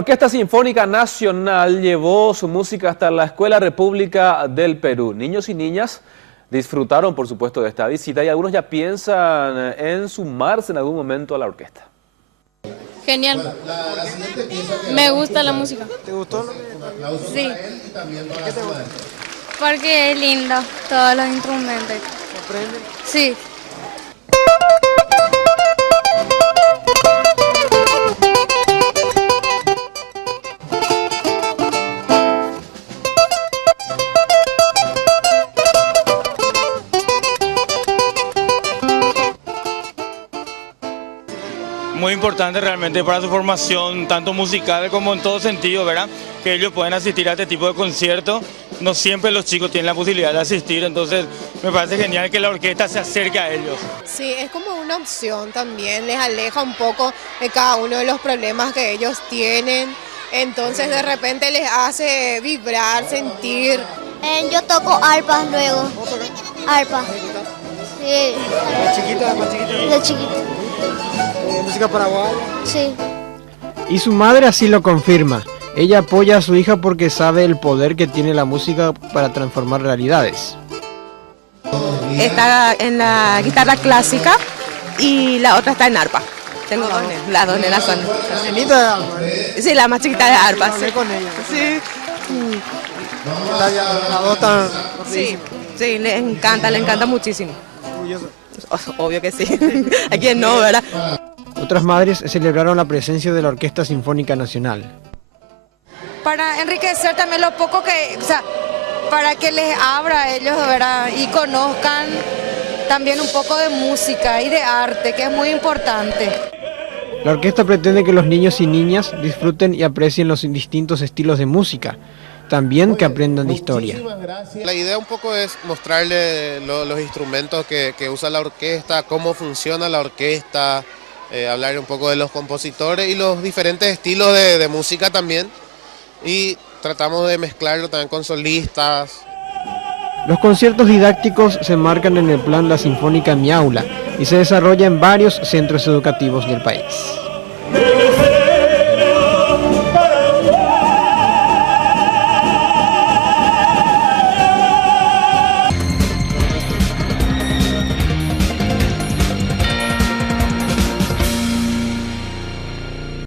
Orquesta Sinfónica Nacional llevó su música hasta la Escuela República del Perú. Niños y niñas disfrutaron, por supuesto, de esta visita y algunos ya piensan en sumarse en algún momento a la orquesta. Genial. Me gusta la música. ¿Te gustó? Sí, ¿Qué te gusta? porque es lindo todos los instrumentos. ¿Se aprende? Sí. Muy importante realmente para su formación, tanto musical como en todo sentido, ¿verdad? Que ellos pueden asistir a este tipo de conciertos. No siempre los chicos tienen la posibilidad de asistir, entonces me parece genial que la orquesta se acerque a ellos. Sí, es como una opción también, les aleja un poco de cada uno de los problemas que ellos tienen, entonces de repente les hace vibrar, sentir. Yo toco arpa luego. Arpa. Sí. ¿De chiquita, más chiquita? De chiquito. ¿Música paraguaya? Sí. Y su madre así lo confirma. Ella apoya a su hija porque sabe el poder que tiene la música para transformar realidades. Está en la guitarra clásica y la otra está en arpa. Tengo las dos nenas son. ¿La nenita de arpa? Sí, la más chiquita de arpa. Hablé Sí. con ella. Sí. Las dos están Sí, sí, le encanta muchísimo. orgullosas. Obvio que sí. ¿A quién no, verdad? Otras madres celebraron la presencia de la Orquesta Sinfónica Nacional. Para enriquecer también lo poco que, o sea, para que les abra a ellos, ¿verdad? Y conozcan también un poco de música y de arte, que es muy importante. La orquesta pretende que los niños y niñas disfruten y aprecien los distintos estilos de música, también que aprendan de historia. La idea un poco es mostrarle los instrumentos que usa la orquesta, cómo funciona la orquesta, hablar un poco de los compositores y los diferentes estilos de música también. Y tratamos de mezclarlo también con solistas. Los conciertos didácticos se marcan en el plan La Sinfónica en mi aula y se desarrolla en varios centros educativos del país.